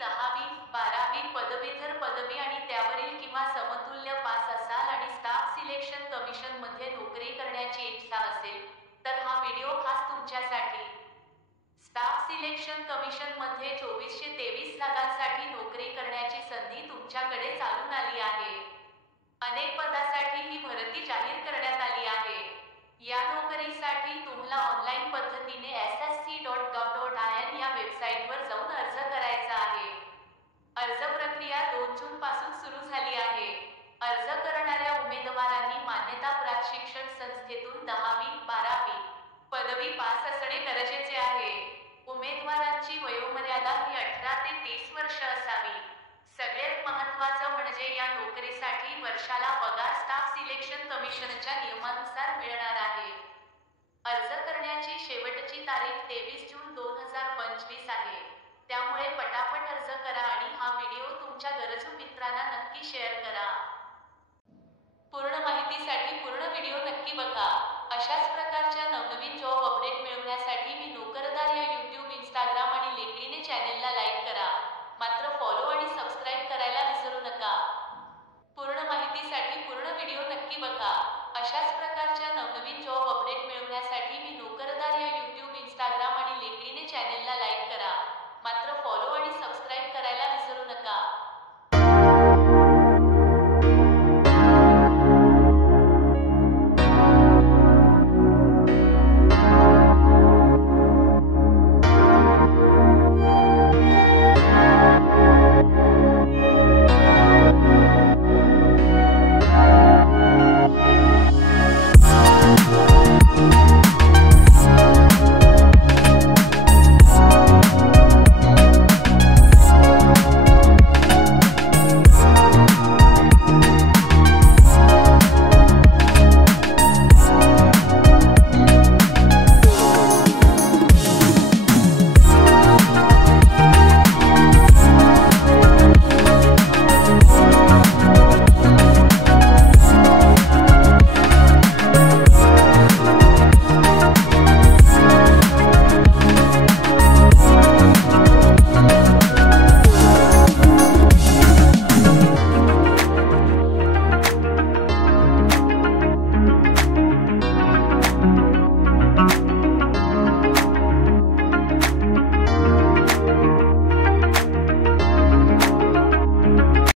10वी 12वी पदवीधर पदवी आणि त्यावरील किंवा समतुल्य पास असाल आणि स्टाफ सिलेक्शन कमिशन मध्ये नोकरी करण्याची इच्छा असेल तर हा व्हिडिओ खास तुमच्यासाठी. स्टाफ सिलेक्शन कमिशन मध्ये 2423 जागांसाठी नोकरी करण्याची संधी तुमच्याकडे चालून आली आहे. अनेक पदासाठी ही भरती जाहीर करण्यात आली आहे. या नोकरीसाठी तुम्हाला ऑनलाईन पद्धतीने ssc.gov.in या वेबसाईटवर जाऊन अर्ज करायचा आहे. अर्ज प्रक्रिया 2 जून पासून सुरू झाली आहे. अर्ज करणाऱ्या उमेदवारांनी मान्यताप्राप्त शिक्षण संस्थेतून 10वी 12वी पदवी पास असणे गरजेचे आहे. उमेदवारांची वयोमर्यादा ही 18 ते 30 वर्ष असावी. सगळ्यात महत्त्वाचं म्हणजे या नोकरीसाठी वर्षाला पगार स्टाफ सिलेक्शन कमिशनच्या नियमानुसार मिळणार आहे. अर्ज करण्याची शेवटची तारीख 23 जून 2025 आहे. त्यामुळे पटापट अर्ज करा आणि हा व्हिडिओ तुमच्या गरजू मित्रांना नक्की शेअर करा. पूर्ण माहितीसाठी पूर्ण व्हिडिओ नक्की बघा. अशाच प्रकारच्या नवनवीन जॉब